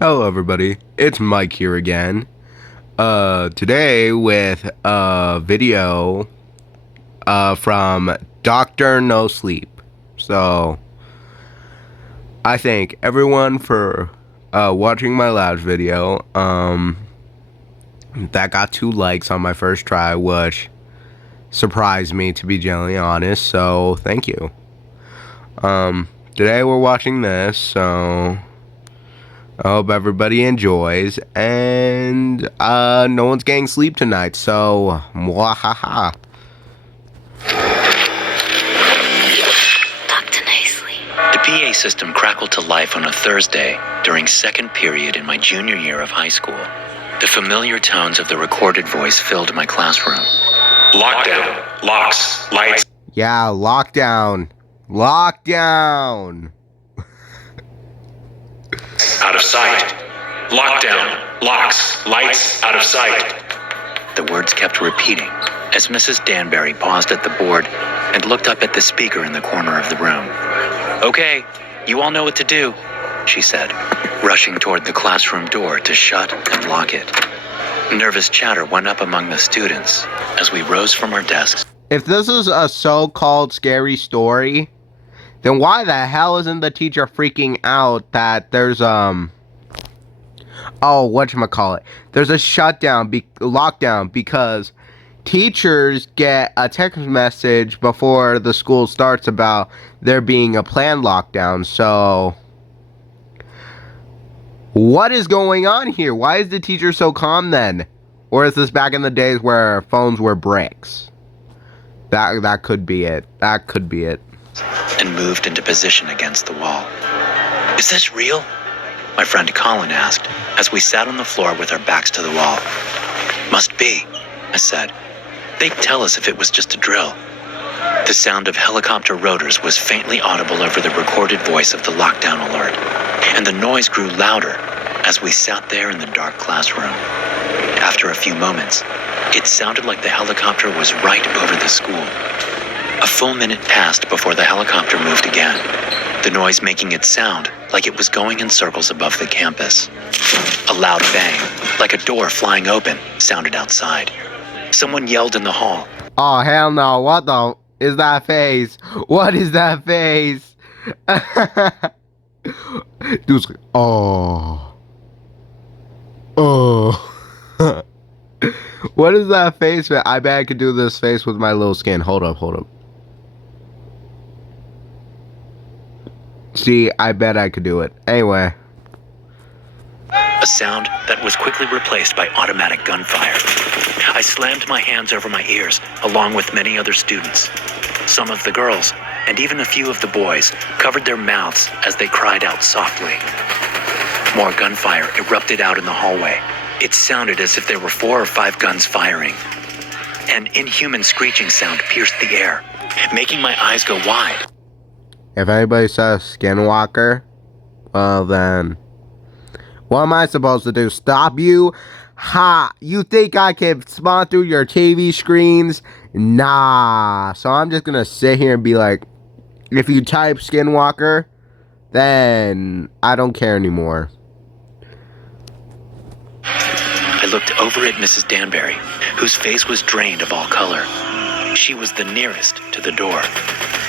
Hello everybody, it's Mike here again. Today with a video from Dr. No Sleep. So, I thank everyone for watching my last video. That got 2 likes on my first try, which surprised me, to be genuinely honest, so thank you. Today we're watching this, so I hope everybody enjoys, and no one's getting sleep tonight, so mwahaha. Dr. Nicely. The PA system crackled to life on a Thursday during second period in my junior year of high school. The familiar tones of the recorded voice filled my classroom. Lockdown, locks, lights. Yeah, lockdown. Lockdown. Out of sight. Lockdown, locks, lights, out of sight. The words kept repeating as Mrs. Danbury paused at the board and looked up at the speaker in the corner of the room. "Okay, you all know what to do," she said, rushing toward the classroom door to shut and lock it. Nervous chatter went up among the students as we rose from our desks. If this is a so-called scary story, then why the hell isn't the teacher freaking out that there's whatchamacallit, there's a lockdown, because teachers get a text message before the school starts about there being a planned lockdown. So what is going on here? Why is the teacher so calm then? Or is this back in the days where phones were bricks? That could be it. That could be it. And moved into position against the wall. "Is this real?" my friend Colin asked as we sat on the floor with our backs to the wall. "Must be," I said. "They'd tell us if it was just a drill." The sound of helicopter rotors was faintly audible over the recorded voice of the lockdown alert, and the noise grew louder as we sat there in the dark classroom. After a few moments, it sounded like the helicopter was right over the school. A full minute passed before the helicopter moved again, the noise making it sound like it was going in circles above the campus. A loud bang, like a door flying open, sounded outside. Someone yelled in the hall. Oh, hell no. What the is that face? What is that face? Dude's like, oh. What is that face, man? I bet I could do this face with my little skin. Hold up. See, I bet I could do it. Anyway. A sound that was quickly replaced by automatic gunfire. I slammed my hands over my ears, along with many other students. Some of the girls, and even a few of the boys, covered their mouths as they cried out softly. More gunfire erupted out in the hallway. It sounded as if there were 4 or 5 guns firing. An inhuman screeching sound pierced the air, making my eyes go wide. If anybody says Skinwalker, well then, what am I supposed to do? Stop you? Ha! You think I can spawn through your TV screens? Nah. So I'm just gonna sit here and be like, if you type Skinwalker, then I don't care anymore. I looked over at Mrs. Danbury, whose face was drained of all color. She was the nearest to the door,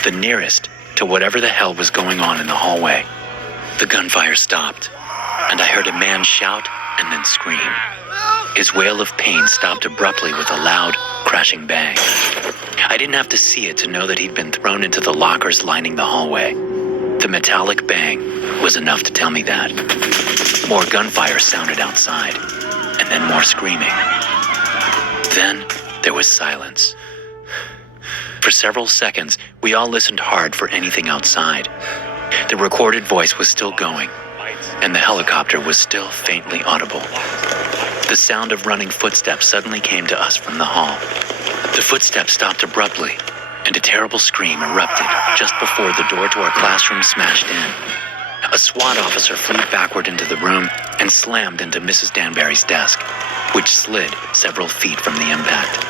the nearest to whatever the hell was going on in the hallway. The gunfire stopped, and I heard a man shout and then scream. His wail of pain stopped abruptly with a loud, crashing bang. I didn't have to see it to know that he'd been thrown into the lockers lining the hallway. The metallic bang was enough to tell me that. More gunfire sounded outside, and then more screaming. Then there was silence. For several seconds, we all listened hard for anything outside. The recorded voice was still going, and the helicopter was still faintly audible. The sound of running footsteps suddenly came to us from the hall. The footsteps stopped abruptly, and a terrible scream erupted just before the door to our classroom smashed in. A SWAT officer flew backward into the room and slammed into Mrs. Danbury's desk, which slid several feet from the impact.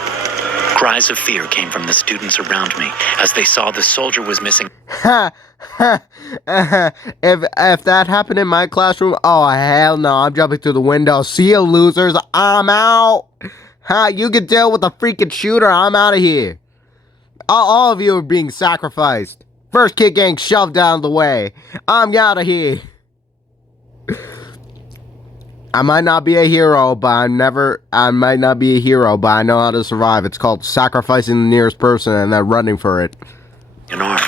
Cries of fear came from the students around me as they saw the soldier was missing. Ha! Ha! If that happened in my classroom, oh hell no, I'm jumping through the window. See you losers, I'm out. Ha, you can deal with a freaking shooter, I'm out of here. All of you are being sacrificed. First kid getting shoved down the way. I'm out of here. I might not be a hero, but I might not be a hero, but I know how to survive. It's called sacrificing the nearest person and then running for it. An arm.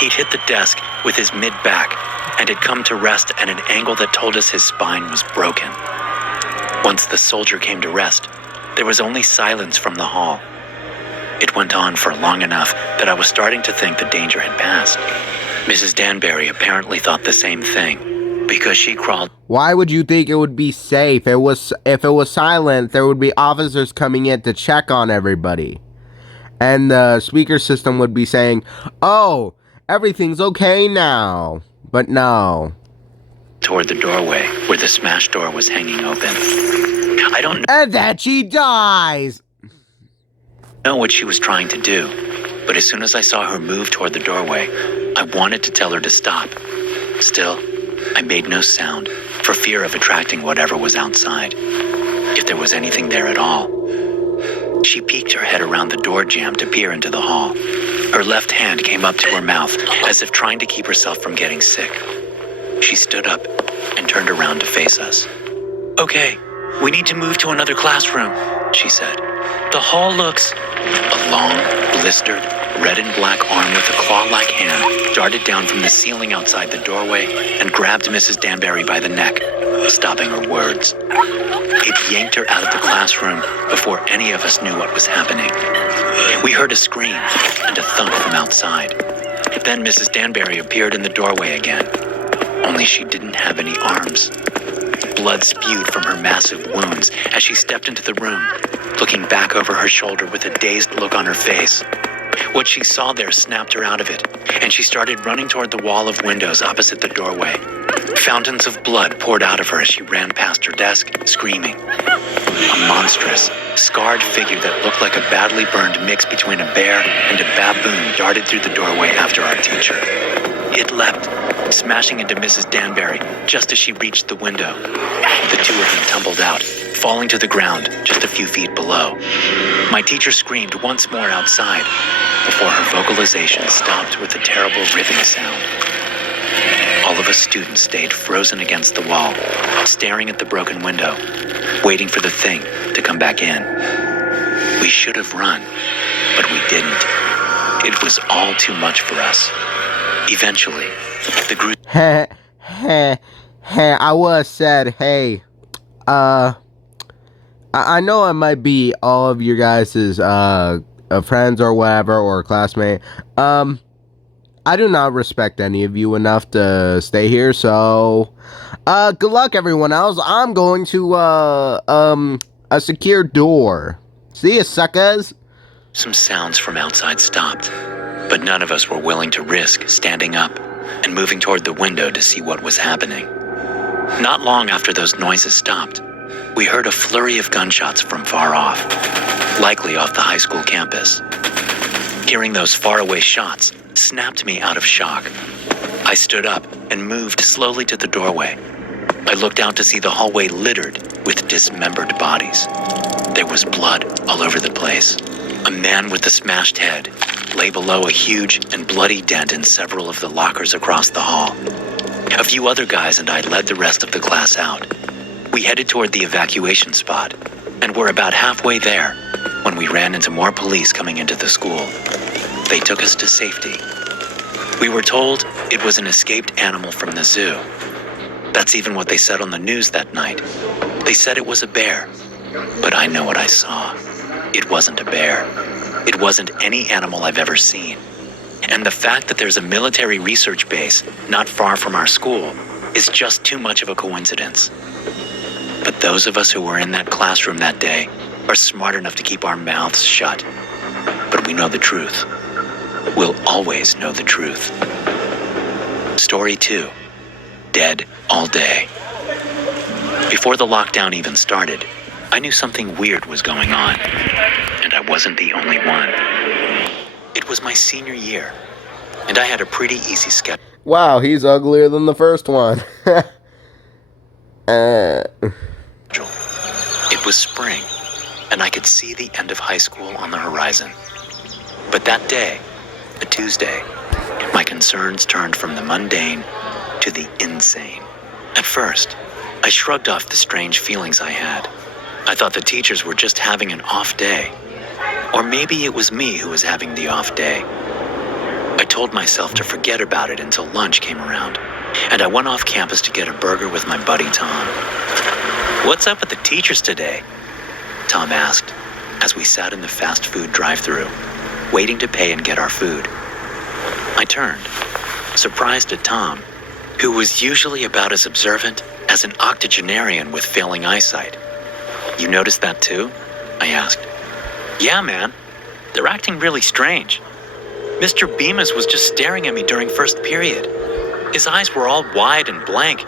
He'd hit the desk with his mid-back and had come to rest at an angle that told us his spine was broken. Once the soldier came to rest, there was only silence from the hall. It went on for long enough that I was starting to think the danger had passed. Mrs. Danbury apparently thought the same thing, because she crawled. Why would you think it would be safe? If it was silent, there would be officers coming in to check on everybody. And the speaker system would be saying, "Oh, everything's okay now." But no. Toward the doorway where the smashed door was hanging open. I don't And then she dies. know what she was trying to do, but as soon as I saw her move toward the doorway, I wanted to tell her to stop. Still, I made no sound for fear of attracting whatever was outside, if there was anything there at all. She peeked her head around the door jamb to peer into the hall. Her left hand came up to her mouth, as if trying to keep herself from getting sick. She stood up and turned around to face us. "Okay, we need to move to another classroom," she said. "The hall looks..." A long, blistered, red and black arm with a claw-like hand darted down from the ceiling outside the doorway and grabbed Mrs. Danbury by the neck, stopping her words. It yanked her out of the classroom before any of us knew what was happening. We heard a scream and a thump from outside. Then Mrs. Danbury appeared in the doorway again, only she didn't have any arms. Blood spewed from her massive wounds as she stepped into the room, looking back over her shoulder with a dazed look on her face. What she saw there snapped her out of it, and she started running toward the wall of windows opposite the doorway. Fountains of blood poured out of her as she ran past her desk, screaming. A monstrous, scarred figure that looked like a badly burned mix between a bear and a baboon darted through the doorway after our teacher. It leapt, smashing into Mrs. Danbury just as she reached the window. The two of them tumbled out, falling to the ground just a few feet below. My teacher screamed once more outside before her vocalization stopped with a terrible ripping sound. All of us students stayed frozen against the wall, staring at the broken window, waiting for the thing to come back in. We should have run, but we didn't. It was all too much for us. Eventually, the group... I would have said, hey, I know it might be all of you guys' friends or whatever, or classmate. I do not respect any of you enough to stay here, so good luck everyone else. I'm going to a secure door. See ya, suckers. Some sounds from outside stopped, but none of us were willing to risk standing up and moving toward the window to see what was happening. Not long after those noises stopped, we heard a flurry of gunshots from far off, likely off the high school campus. Hearing those faraway shots snapped me out of shock. I stood up and moved slowly to the doorway. I looked out to see the hallway littered with dismembered bodies. There was blood all over the place. A man with a smashed head lay below a huge and bloody dent in several of the lockers across the hall. A few other guys and I led the rest of the class out. We headed toward the evacuation spot and were about halfway there when we ran into more police coming into the school. They took us to safety. We were told it was an escaped animal from the zoo. That's even what they said on the news that night. They said it was a bear, but I know what I saw. It wasn't a bear. It wasn't any animal I've ever seen. And the fact that there's a military research base not far from our school is just too much of a coincidence. But those of us who were in that classroom that day are smart enough to keep our mouths shut. But we know the truth. We'll always know the truth. Story 2. Dead all day. Before the lockdown even started, I knew something weird was going on, and I wasn't the only one. It was my senior year, and I had a pretty easy schedule. Wow, he's uglier than the first one. It was spring, and I could see the end of high school on the horizon. But that day, a Tuesday, my concerns turned from the mundane to the insane. At first, I shrugged off the strange feelings I had. I thought the teachers were just having an off day. Or maybe it was me who was having the off day. I told myself to forget about it until lunch came around, and I went off campus to get a burger with my buddy Tom. "What's up with the teachers today?" Tom asked, as we sat in the fast food drive-thru, waiting to pay and get our food. I turned, surprised at Tom, who was usually about as observant as an octogenarian with failing eyesight. "You noticed that too?" I asked. "Yeah, man. They're acting really strange. Mr. Bemis was just staring at me during first period. His eyes were all wide and blank.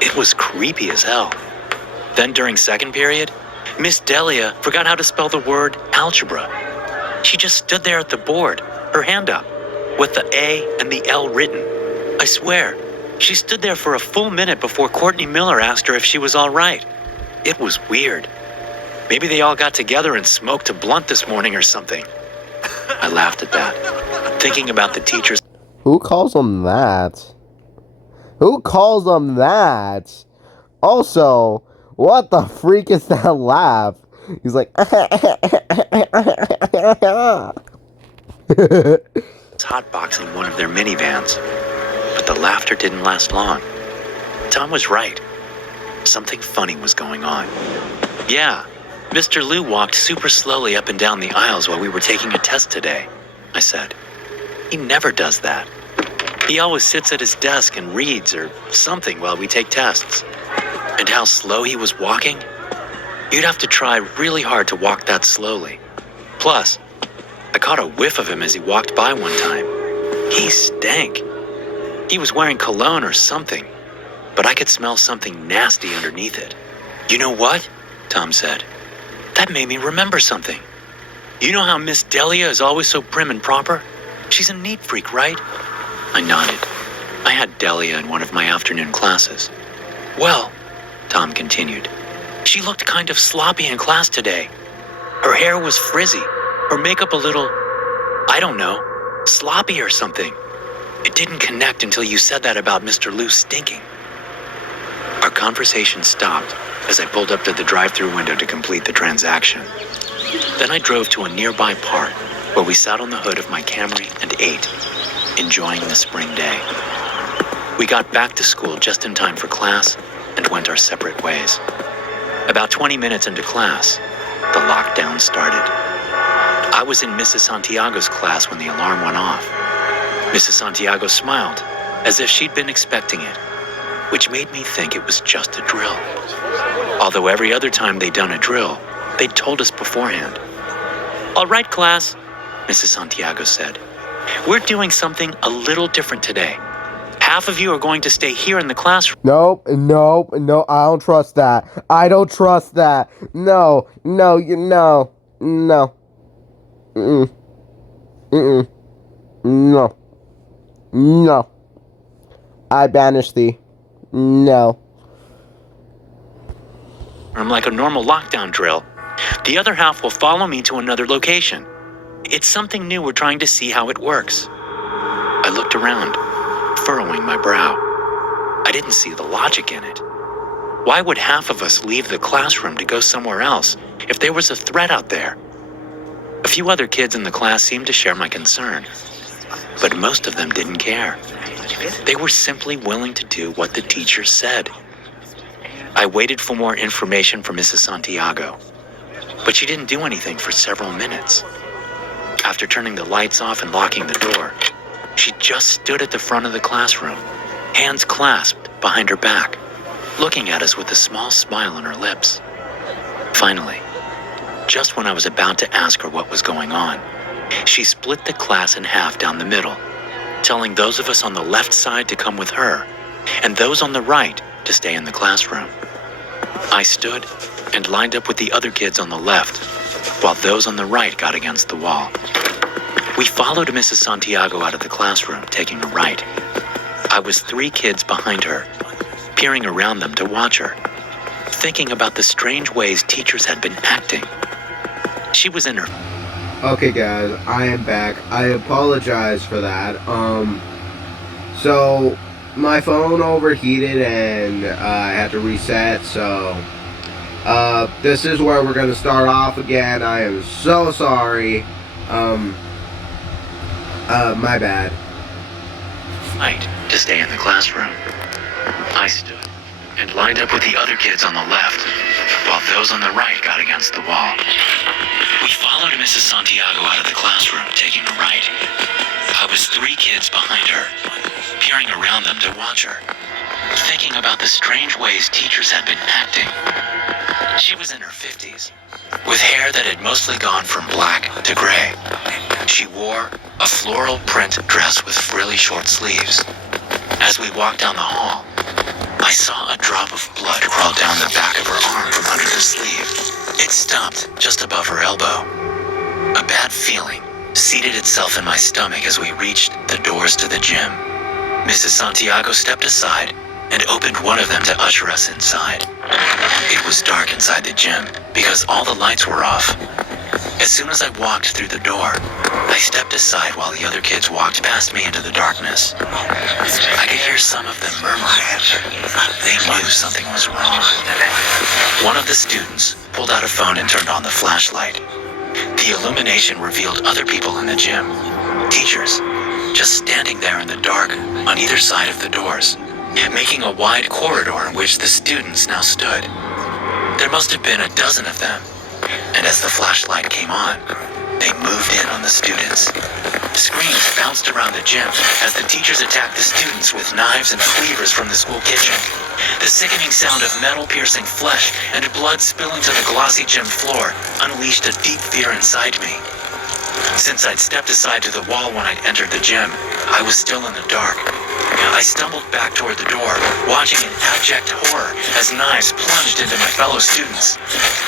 It was creepy as hell. Then during second period, Miss Delia forgot how to spell the word algebra. She just stood there at the board, her hand up, with the A and the L written. I swear, she stood there for a full minute before Courtney Miller asked her if she was all right. It was weird. Maybe they all got together and smoked a blunt this morning or something." I laughed at that, thinking about the teachers. Who calls them that? Who calls them that? Also, what the freak is that laugh? He's like, hotboxing one of their minivans, but the laughter didn't last long. Tom was right. Something funny was going on. "Yeah, Mr. Liu walked super slowly up and down the aisles while we were taking a test today," I said. "He never does that. He always sits at his desk and reads or something while we take tests. And how slow he was walking? You'd have to try really hard to walk that slowly. Plus, I caught a whiff of him as he walked by one time. He stank. He was wearing cologne or something, but I could smell something nasty underneath it." "You know what?" Tom said. "That made me remember something. You know how Miss Delia is always so prim and proper? She's a neat freak, right?" I nodded. I had Delia in one of my afternoon classes. "Well," Tom continued, "she looked kind of sloppy in class today. Her hair was frizzy, her makeup a little, I don't know, sloppy or something. It didn't connect until you said that about Mr. Liu stinking." Our conversation stopped as I pulled up to the drive-thru window to complete the transaction. Then I drove to a nearby park where we sat on the hood of my Camry and ate, enjoying the spring day. We got back to school just in time for class and went our separate ways. About 20 minutes into class, the lockdown started. I was in Mrs. Santiago's class when the alarm went off. Mrs. Santiago smiled, as if she'd been expecting it, which made me think it was just a drill. Although every other time they'd done a drill, they'd told us beforehand. "All right, class," Mrs. Santiago said. "We're doing something a little different today. Half of you are going to stay here in the classroom." Nope, I don't trust that. I don't trust that. No. No. I banish thee. No. Like a normal lockdown drill. The other half will follow me to another location. It's something new. We're trying to see how it works. I looked around, furrowing my brow. I didn't see the logic in it. Why would half of us leave the classroom to go somewhere else if there was a threat out there? A few other kids in the class seemed to share my concern, but most of them didn't care. They were simply willing to do what the teacher said. I waited for more information from Mrs. Santiago, but she didn't do anything for several minutes. After turning the lights off and locking the door, she just stood at the front of the classroom, hands clasped behind her back, looking at us with a small smile on her lips. Finally, just when I was about to ask her what was going on, she split the class in half down the middle, telling those of us on the left side to come with her, and those on the right to stay in the classroom. I stood and lined up with the other kids on the left, while those on the right got against the wall. We followed Mrs. Santiago out of the classroom, taking a right. I was 3 kids behind her, peering around them to watch her, thinking about the strange ways teachers had been acting. She was in her... Okay, guys, I am back. I apologize for that. So my phone overheated and I had to reset. So this is where we're gonna start off again. I am so sorry. My bad. Right, to stay in the classroom. I stood and lined up with the other kids on the left, while those on the right got against the wall. We followed Mrs. Santiago out of the classroom, taking a right. I was 3 kids behind her, peering around them to watch her, thinking about the strange ways teachers had been acting. She was in her 50s, with hair that had mostly gone from black to gray. She wore a floral print dress with frilly short sleeves. As we walked down the hall, I saw a drop of blood crawl down the back of her arm from under the sleeve. It stopped just above her elbow. A bad feeling seated itself in my stomach as we reached the doors to the gym. Mrs. Santiago stepped aside and opened one of them to usher us inside. It was dark inside the gym because all the lights were off. As soon as I walked through the door, I stepped aside while the other kids walked past me into the darkness. I could hear some of them murmuring. They knew something was wrong. One of the students pulled out a phone and turned on the flashlight. The illumination revealed other people in the gym. Teachers, just standing there in the dark on either side of the doors, making a wide corridor in which the students now stood. There must have been a dozen of them, and as the flashlight came on, they moved in on the students. Screams bounced around the gym as the teachers attacked the students with knives and cleavers from the school kitchen. The sickening sound of metal-piercing flesh and blood spilling to the glossy gym floor unleashed a deep fear inside me. Since I'd stepped aside to the wall when I'd entered the gym, I was still in the dark. I stumbled back toward the door, watching in abject horror as knives plunged into my fellow students.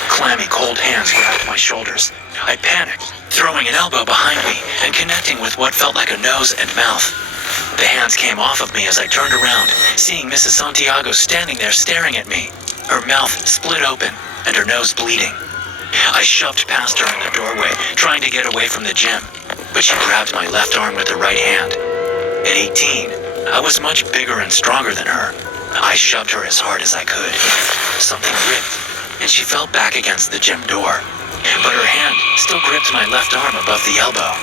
Clammy, cold hands grabbed my shoulders. I panicked, throwing an elbow behind me and connecting with what felt like a nose and mouth. The hands came off of me as I turned around, seeing Mrs. Santiago standing there staring at me, her mouth split open and her nose bleeding. I shoved past her in the doorway, trying to get away from the gym, but she grabbed my left arm with her right hand. At 18, I was much bigger and stronger than her. I shoved her as hard as I could. Something ripped, and she fell back against the gym door. But her hand still gripped my left arm above the elbow.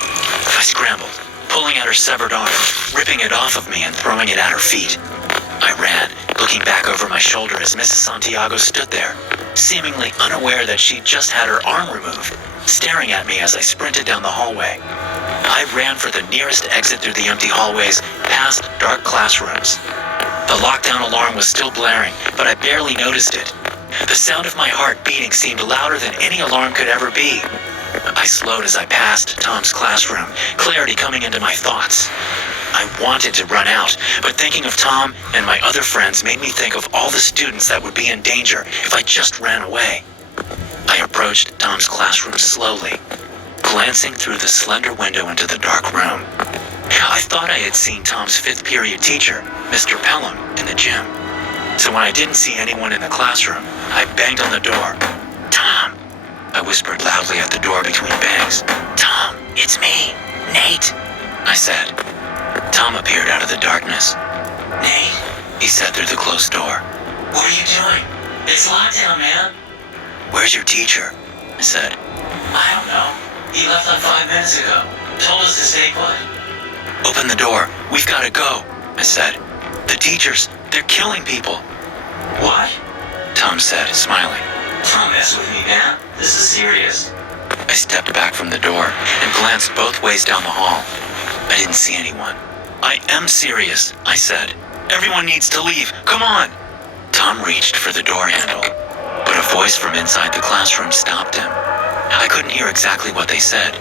I scrambled, pulling at her severed arm, ripping it off of me and throwing it at her feet. I ran, looking back over my shoulder as Mrs. Santiago stood there, seemingly unaware that she'd just had her arm removed, staring at me as I sprinted down the hallway. I ran for the nearest exit through the empty hallways, past dark classrooms. The lockdown alarm was still blaring, but I barely noticed it. The sound of my heart beating seemed louder than any alarm could ever be. I slowed as I passed Tom's classroom, clarity coming into my thoughts. I wanted to run out, but thinking of Tom and my other friends made me think of all the students that would be in danger if I just ran away. I approached Tom's classroom slowly, glancing through the slender window into the dark room. I thought I had seen Tom's 5th period teacher, Mr. Pelham, in the gym. So when I didn't see anyone in the classroom, I banged on the door. "Tom," I whispered loudly at the door between bangs. "Tom, it's me, Nate," I said. Tom appeared out of the darkness. "Nate," he said through the closed door. "What are you doing? It's lockdown, man." "Where's your teacher?" I said. "I don't know. He left like 5 minutes ago. Told us to stay put." "Open the door. We've got to go," I said. "The teachers, they're killing people." "What?" Tom said, smiling. "Don't mess with me, man. This is serious." I stepped back from the door and glanced both ways down the hall. I didn't see anyone. "I am serious," I said. "Everyone needs to leave. Come on." Tom reached for the door handle, but a voice from inside the classroom stopped him. I couldn't hear exactly what they said,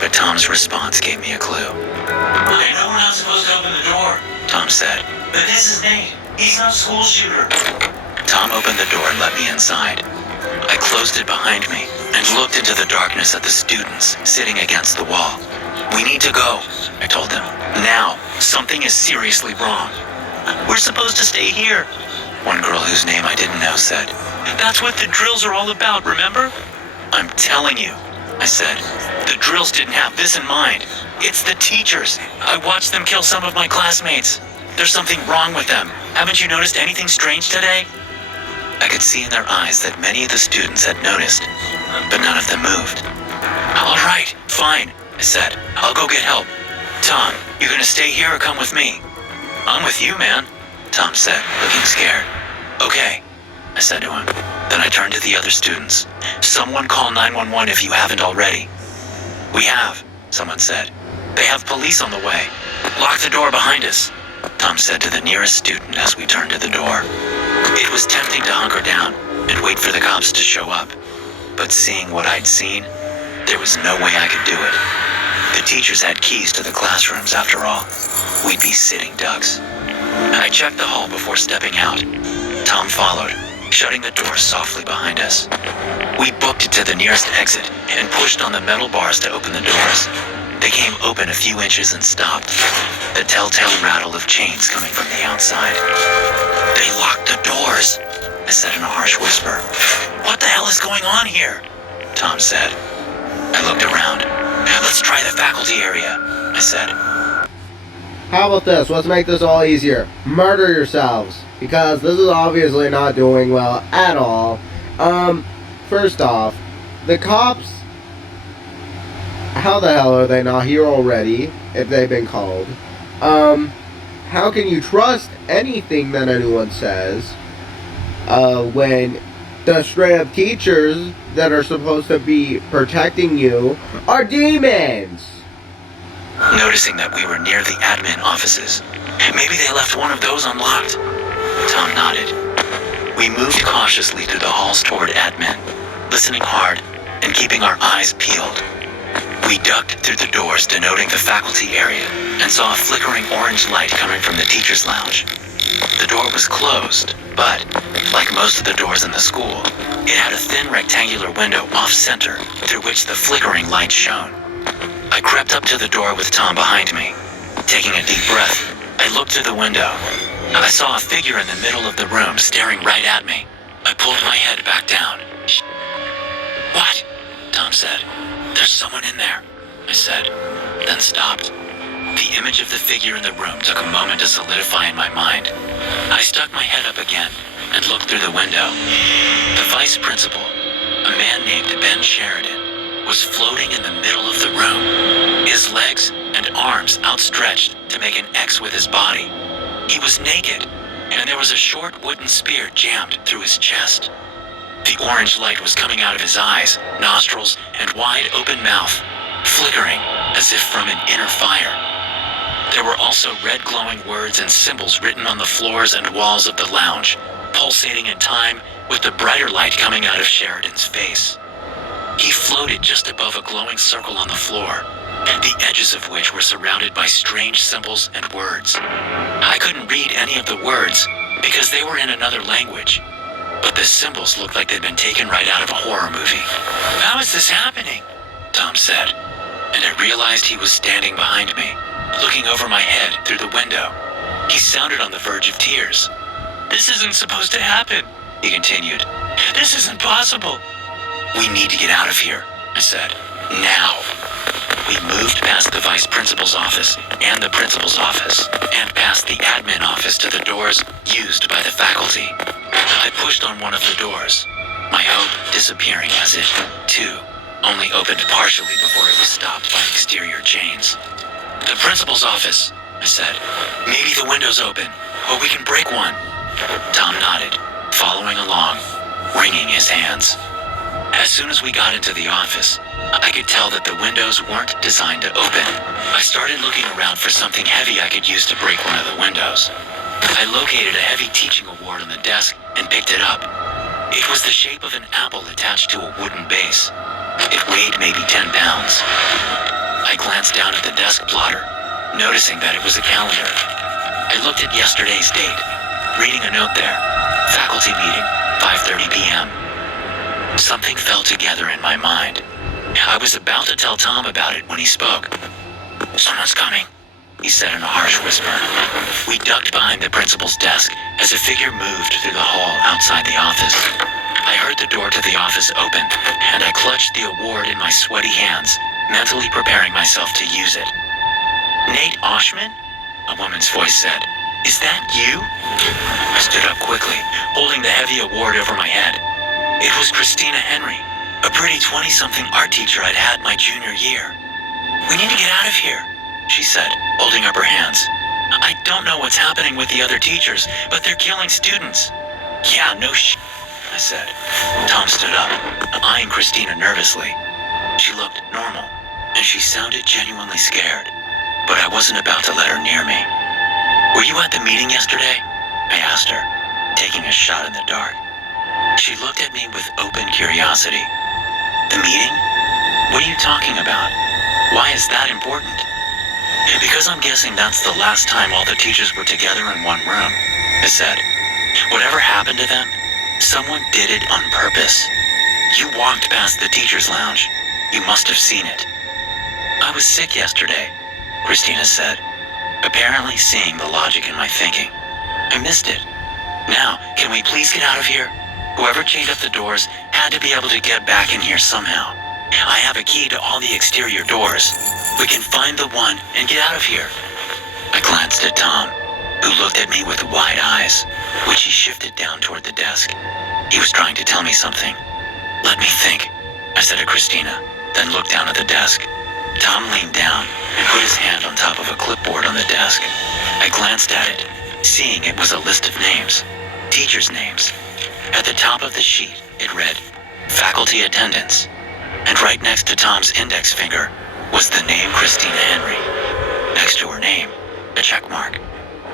but Tom's response gave me a clue. "I know we're not supposed to open the door," Tom said, "but this is Nate. He's no school shooter." Tom opened the door and let me inside. I closed it behind me and looked into the darkness at the students sitting against the wall. "We need to go," I told them. "Now. Something is seriously wrong." We're supposed to stay here. One girl whose name I didn't know said, "That's what the drills are all about, remember?" "I'm telling you," I said, "the drills didn't have this in mind. It's the teachers. I watched them kill some of my classmates. There's something wrong with them. Haven't you noticed anything strange today?" I could see in their eyes that many of the students had noticed, but none of them moved. "All right, fine," I said. "I'll go get help. Tom, you gonna stay here or come with me?" "I'm with you, man," Tom said, looking scared. "Okay," I said to him. Then I turned to the other students. "Someone call 911 if you haven't already." "We have," someone said. "They have police on the way. Lock the door behind us," Tom said to the nearest student as we turned to the door. It was tempting to hunker down and wait for the cops to show up. But seeing what I'd seen, there was no way I could do it. The teachers had keys to the classrooms after all. We'd be sitting ducks. I checked the hall before stepping out. Tom followed, shutting the door softly behind us. We booked it to the nearest exit and pushed on the metal bars to open the doors. They came open a few inches and stopped, the telltale rattle of chains coming from the outside. "They locked the doors," I said in a harsh whisper. "What the hell is going on here?" Tom said. I looked around. "Let's try the faculty area," I said. How about this? Let's make this all easier. Murder yourselves. Because this is obviously not doing well at all. First off, the cops, how the hell are they not here already, if they've been called? How can you trust anything that anyone says, when the straight up teachers that are supposed to be protecting you are demons? Noticing that we were near the admin offices. "Maybe they left one of those unlocked." Tom nodded. We moved cautiously through the halls toward admin, listening hard and keeping our eyes peeled. We ducked through the doors denoting the faculty area and saw a flickering orange light coming from the teacher's lounge. The door was closed, but, like most of the doors in the school, it had a thin rectangular window off-center through which the flickering light shone. I crept up to the door with Tom behind me. Taking a deep breath, I looked through the window. I saw a figure in the middle of the room staring right at me. I pulled my head back down. "What?" Tom said. "There's someone in there," I said, then stopped. The image of the figure in the room took a moment to solidify in my mind. I stuck my head up again and looked through the window. The vice principal, a man named Ben Sheridan, was floating in the middle of the room, his legs and arms outstretched to make an X with his body. He was naked, and there was a short wooden spear jammed through his chest. The orange light was coming out of his eyes, nostrils, and wide open mouth, flickering as if from an inner fire. There were also red glowing words and symbols written on the floors and walls of the lounge, pulsating in time with the brighter light coming out of Sheridan's face. He floated just above a glowing circle on the floor, the edges of which were surrounded by strange symbols and words. I couldn't read any of the words because they were in another language, but the symbols looked like they'd been taken right out of a horror movie. "How is this happening?" Tom said, and I realized he was standing behind me, looking over my head through the window. He sounded on the verge of tears. "This isn't supposed to happen," he continued. "This isn't possible." "We need to get out of here," I said. "Now." We moved past the vice principal's office and the principal's office, and past the admin office to the doors used by the faculty. I pushed on one of the doors, my hope disappearing as it, too, only opened partially before it was stopped by exterior chains. "The principal's office," I said. "Maybe the window's open, or we can break one." Tom nodded, following along, wringing his hands. As soon as we got into the office, I could tell that the windows weren't designed to open. I started looking around for something heavy I could use to break one of the windows. I located a heavy teaching award on the desk and picked it up. It was the shape of an apple attached to a wooden base. It weighed maybe 10 pounds. I glanced down at the desk plotter, noticing that it was a calendar. I looked at yesterday's date, reading a note there. Faculty meeting, 5:30 p.m. Something fell together in my mind. I was about to tell Tom about it when he spoke. "Someone's coming," he said in a harsh whisper. We ducked behind the principal's desk as a figure moved through the hall outside the office. I heard the door to the office open, and I clutched the award in my sweaty hands, mentally preparing myself to use it. Nate Oshman? A woman's voice said. Is that you? I stood up quickly, holding the heavy award over my head. It was Christina Henry, a pretty 20-something art teacher I'd had my junior year. We need to get out of here, she said, holding up her hands. I don't know what's happening with the other teachers, but they're killing students. Yeah, no I said. Tom stood up, eyeing Christina nervously. She looked normal, and she sounded genuinely scared, but I wasn't about to let her near me. Were you at the meeting yesterday? I asked her, taking a shot in the dark. She looked at me with open curiosity. The meeting? What are you talking about? Why is that important? Because I'm guessing that's the last time all the teachers were together in one room, I said. Whatever happened to them, someone did it on purpose. You walked past the teacher's lounge. You must have seen it. I was sick yesterday, Christina said, apparently seeing the logic in my thinking. I missed it. Now, can we please get out of here? Whoever chained up the doors had to be able to get back in here somehow. I have a key to all the exterior doors. We can find the one and get out of here. I glanced at Tom, who looked at me with wide eyes, which he shifted down toward the desk. He was trying to tell me something. Let me think, I said to Christina, then looked down at the desk. Tom leaned down and put his hand on top of a clipboard on the desk. I glanced at it, seeing it was a list of names, teachers' names. At the top of the sheet, it read, faculty attendance. And right next to Tom's index finger was the name Christina Henry. Next to her name, a check mark.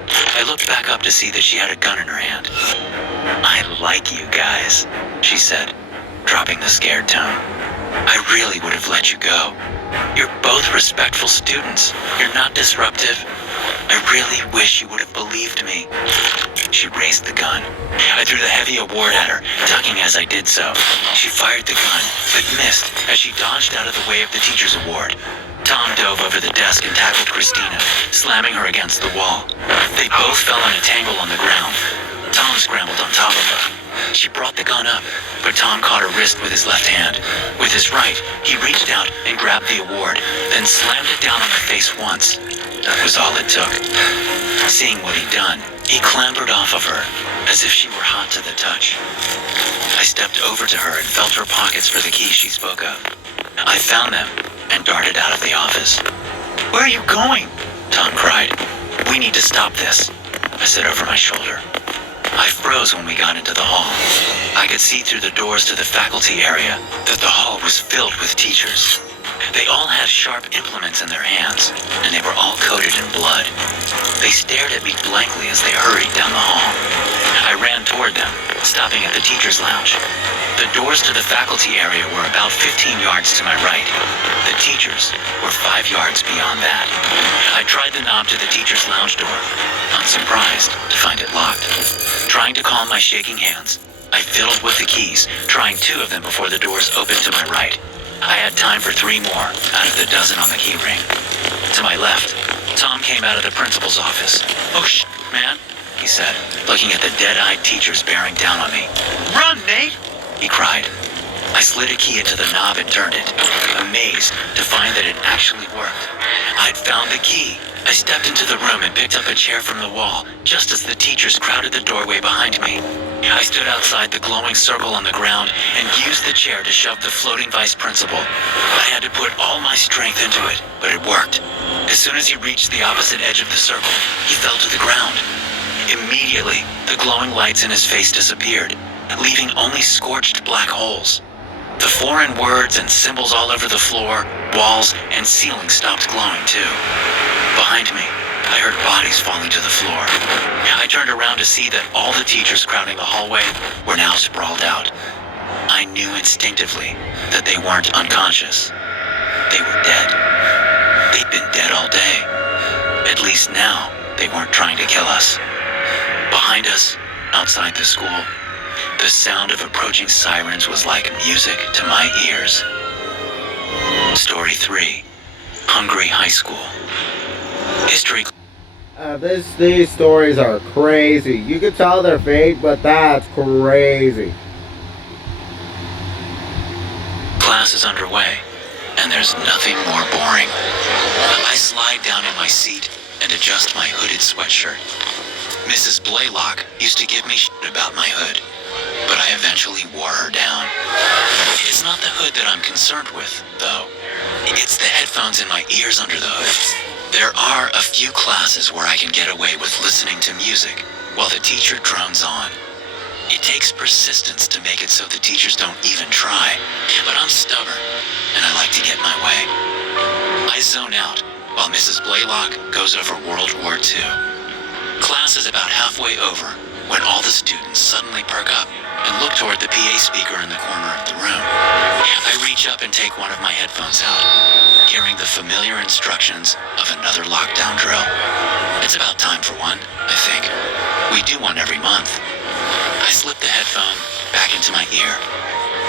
I looked back up to see that she had a gun in her hand. I like you guys, she said, dropping the scared tone. I really would have let you go. You're both respectful students. You're not disruptive. I really wish you would have believed me. She raised the gun. I threw the heavy award at her, ducking as I did so. She fired the gun, but missed as she dodged out of the way of the teacher's award. Tom dove over the desk and tackled Christina, slamming her against the wall. They both fell in a tangle on the ground. Tom scrambled on top of her. She brought the gun up, but Tom caught her wrist with his left hand. With his right, he reached out and grabbed the award, then slammed it down on her face once. That was all it took. Seeing what he'd done, he clambered off of her, as if she were hot to the touch. I stepped over to her and felt her pockets for the keys she spoke of. I found them and darted out of the office. Where are you going? Tom cried. We need to stop this, I said over my shoulder. I froze when we got into the hall. I could see through the doors to the faculty area that the hall was filled with teachers. They all had sharp implements in their hands, and they were all coated in blood. They stared at me blankly as they hurried down the hall. I ran toward them, stopping at the teacher's lounge. The doors to the faculty area were about 15 yards to my right. The teachers were 5 yards beyond that. I tried the knob to the teacher's lounge door, unsurprised to find it locked. Trying to calm my shaking hands, I fiddled with the keys, trying 2 of them before the doors opened to my right. I had time for 3 more out of the dozen on the key ring. To my left, Tom came out of the principal's office. Oh, man, he said, looking at the dead-eyed teachers bearing down on me. Run, Nate, he cried. I slid a key into the knob and turned it, amazed to find that it actually worked. I'd found the key. I stepped into the room and picked up a chair from the wall, just as the teachers crowded the doorway behind me. I stood outside the glowing circle on the ground and used the chair to shove the floating vice principal. I had to put all my strength into it, but it worked. As soon as he reached the opposite edge of the circle, he fell to the ground. Immediately, the glowing lights in his face disappeared, leaving only scorched black holes. The foreign words and symbols all over the floor, walls, and ceiling stopped glowing too. Behind me, I heard bodies falling to the floor. I turned around to see that all the teachers crowding the hallway were now sprawled out. I knew instinctively that they weren't unconscious. They were dead. They'd been dead all day. At least now, they weren't trying to kill us. Behind us, outside the school, the sound of approaching sirens was like music to my ears. Story 3, Hungry High School. History These stories are crazy. You can tell they're fake, but that's crazy. class is underway, and there's nothing more boring. I slide down in my seat and adjust my hooded sweatshirt. Mrs. Blaylock used to give me shit about my hood, but I eventually wore her down. It's not the hood that I'm concerned with, though. It's the headphones in my ears under the hood. There are a few classes where I can get away with listening to music while the teacher drones on. It takes persistence to make it so the teachers don't even try, but I'm stubborn, and I like to get my way. I zone out while Mrs. Blaylock goes over World War II. Class is about halfway over when all the students suddenly perk up and look toward the PA speaker in the corner of the room. I reach up and take one of my headphones out, hearing the familiar instructions of another lockdown drill. It's about time for one, I think. We do one every month. I slip the headphone back into my ear.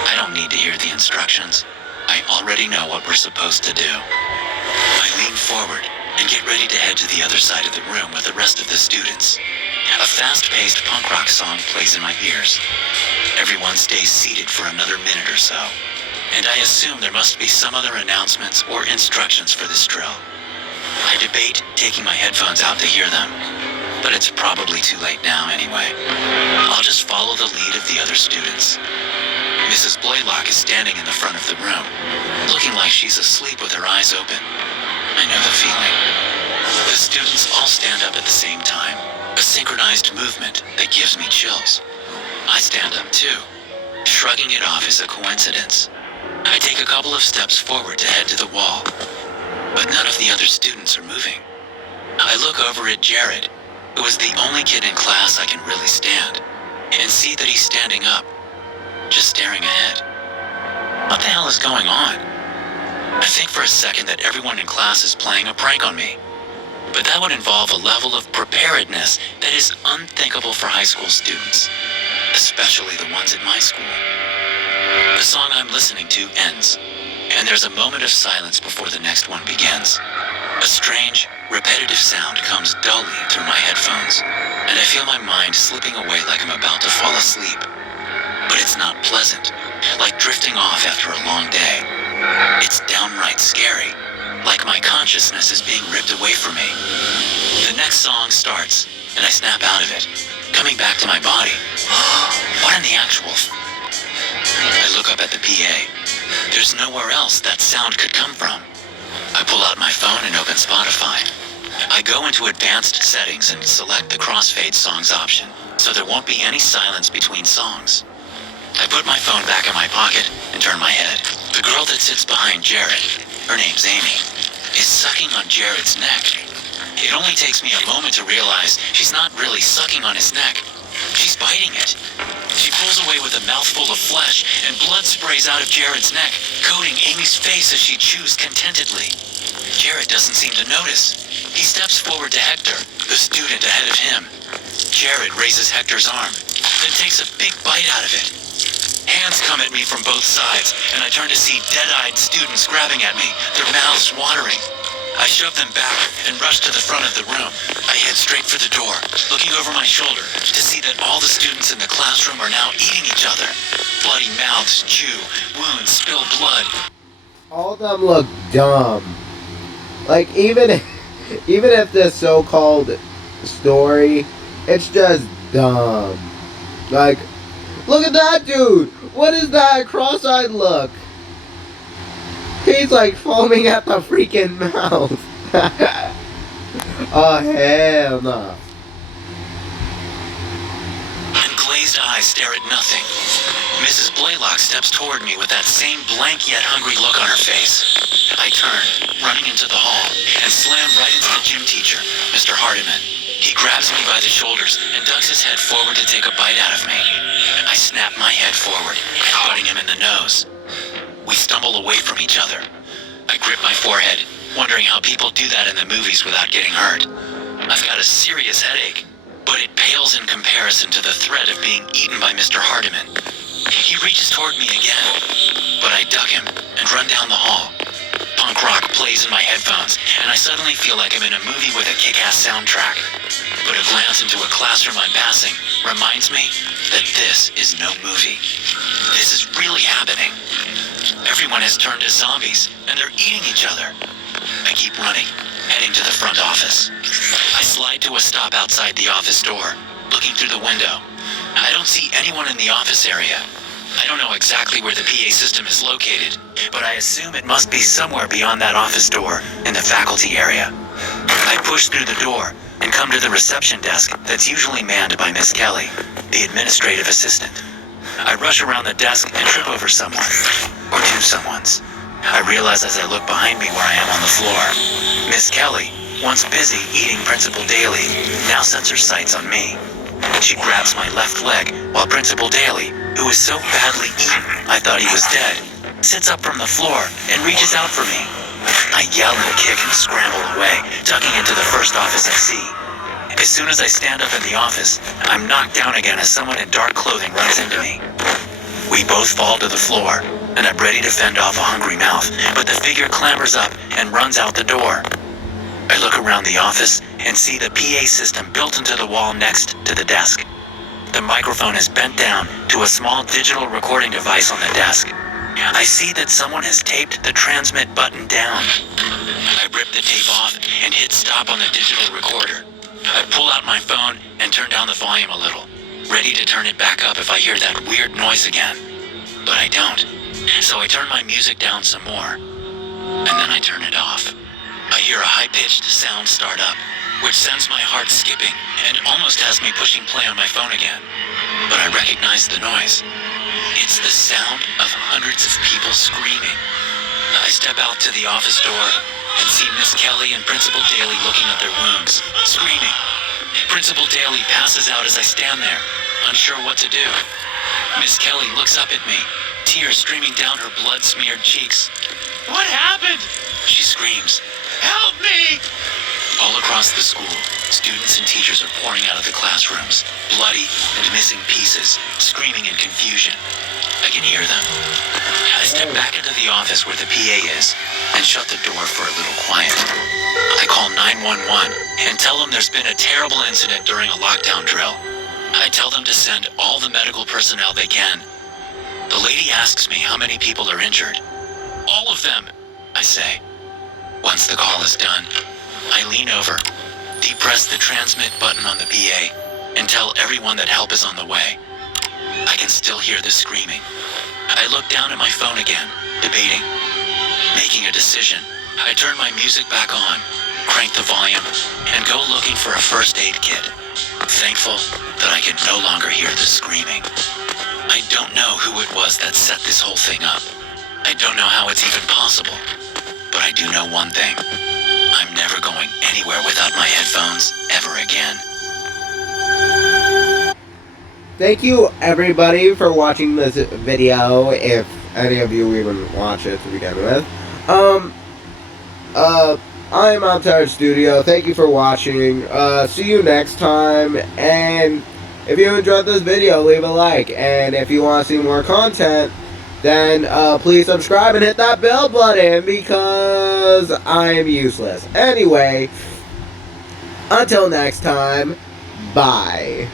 I don't need to hear the instructions. I already know what we're supposed to do. I lean forward and get ready to head to the other side of the room with the rest of the students. A fast-paced punk rock song plays in my ears. Everyone stays seated for another minute or so, and I assume there must be some other announcements or instructions for this drill. I debate taking my headphones out to hear them, but it's probably too late now anyway. I'll just follow the lead of the other students. Mrs. Blaylock is standing in the front of the room, looking like she's asleep with her eyes open. I know the feeling. The students all stand up at the same time, a synchronized movement that gives me chills. I stand up too. Shrugging it off is a coincidence. I take a couple of steps forward to head to the wall, but none of the other students are moving. I look over at Jared, who is the only kid in class I can really stand, and see that he's standing up, just staring ahead. What the hell is going on? I think for a second that everyone in class is playing a prank on me, but that would involve a level of preparedness that is unthinkable for high school students, especially the ones at my school. The song I'm listening to ends, and there's a moment of silence before the next one begins. A strange, repetitive sound comes dully through my headphones, and I feel my mind slipping away like I'm about to fall asleep. But it's not pleasant, like drifting off after a long day. It's downright scary, like my consciousness is being ripped away from me. The next song starts, and I snap out of it, coming back to my body. What in the actual I look up at the PA. There's nowhere else that sound could come from. I pull out my phone and open Spotify. I go into advanced settings and select the crossfade songs option, so there won't be any silence between songs. I put my phone back in my pocket and turn my head. The girl that sits behind Jared, her name's Amy, is sucking on Jared's neck. It only takes me a moment to realize she's not really sucking on his neck. She's biting it. She pulls away with a mouthful of flesh, and blood sprays out of Jared's neck, coating Amy's face as she chews contentedly. Jared doesn't seem to notice. He steps forward to Hector, the student ahead of him. Jared raises Hector's arm, then takes a big bite out of it. Hands come at me from both sides, and I turn to see dead-eyed students grabbing at me, their mouths watering. I shove them back and rush to the front of the room. I head straight for the door, looking over my shoulder to see that all the students in the classroom are now eating each other. Bloody mouths chew, wounds spill blood. All of them look dumb. Like, even if this so-called story, it's just dumb. Like, look at that dude! What is that cross-eyed look? He's like foaming at the freaking mouth. Oh, hell no. And glazed eyes stare at nothing. Mrs. Blaylock steps toward me with that same blank yet hungry look on her face. I turn, running into the hall, and slam right into the gym teacher, Mr. Hardiman. He grabs me by the shoulders and ducks his head forward to take a bite out of me. I snap my head forward, butting him in the nose. We stumble away from each other. I grip my forehead, wondering how people do that in the movies without getting hurt. I've got a serious headache, but it pales in comparison to the threat of being eaten by Mr. Hardiman. He reaches toward me again, but I duck him and run down the hall. Punk punk rock plays in my headphones, and I suddenly feel like I'm in a movie with a kick-ass soundtrack. But a glance into a classroom I'm passing reminds me that this is no movie. This is really happening. Everyone has turned to zombies, and they're eating each other. I keep running, heading to the front office. I slide to a stop outside the office door, looking through the window. I don't see anyone in the office area. I don't know exactly where the PA system is located, but I assume it must be somewhere beyond that office door in the faculty area. I push through the door and come to the reception desk that's usually manned by Miss Kelly, the administrative assistant. I rush around the desk and trip over someone, or two someones. I realize as I look behind me where I am on the floor. Miss Kelly, once busy eating Principal Daly, now sets her sights on me. She grabs my left leg, while Principal Daly, who is so badly eaten I thought he was dead, sits up from the floor and reaches out for me. I yell and kick and scramble away, ducking into the first office I see. As soon as I stand up in the office, I'm knocked down again as someone in dark clothing runs into me. We both fall to the floor, and I'm ready to fend off a hungry mouth, but the figure clambers up and runs out the door. I look around the office and see the PA system built into the wall next to the desk. The microphone is bent down to a small digital recording device on the desk. I see that someone has taped the transmit button down. I rip the tape off and hit stop on the digital recorder. I pull out my phone and turn down the volume a little, ready to turn it back up if I hear that weird noise again. But I don't. So I turn my music down some more, and then I turn it off. I hear a high-pitched sound start up, which sends my heart skipping and almost has me pushing play on my phone again. But I recognize the noise. It's the sound of hundreds of people screaming. I step out to the office door and see Miss Kelly and Principal Daly looking at their wounds, screaming. Principal Daly passes out as I stand there, unsure what to do. Miss Kelly looks up at me, tears streaming down her blood-smeared cheeks. "What happened?" she screams. "Help me!" All across the school, students and teachers are pouring out of the classrooms, bloody and missing pieces, screaming in confusion. I can hear them. I step back into the office where the PA is and shut the door for a little quiet. I call 911 and tell them there's been a terrible incident during a lockdown drill. I tell them to send all the medical personnel they can. The lady asks me how many people are injured. "All of them," I say. Once the call is done, I lean over, depress the transmit button on the PA, and tell everyone that help is on the way. I can still hear the screaming. I look down at my phone again, debating. Making a decision, I turn my music back on, crank the volume, and go looking for a first aid kit. Thankful that I can no longer hear the screaming. I don't know who it was that set this whole thing up. I don't know how it's even possible. But I do know one thing. I'm never going anywhere without my headphones ever again. Thank you, everybody, for watching this video, if any of you even watch it to begin with. I'm Outside Studio. Thank you for watching. See you next time, and if you enjoyed this video, leave a like, and if you want to see more content, then please subscribe and hit that bell button, because I am useless. Anyway, until next time, bye.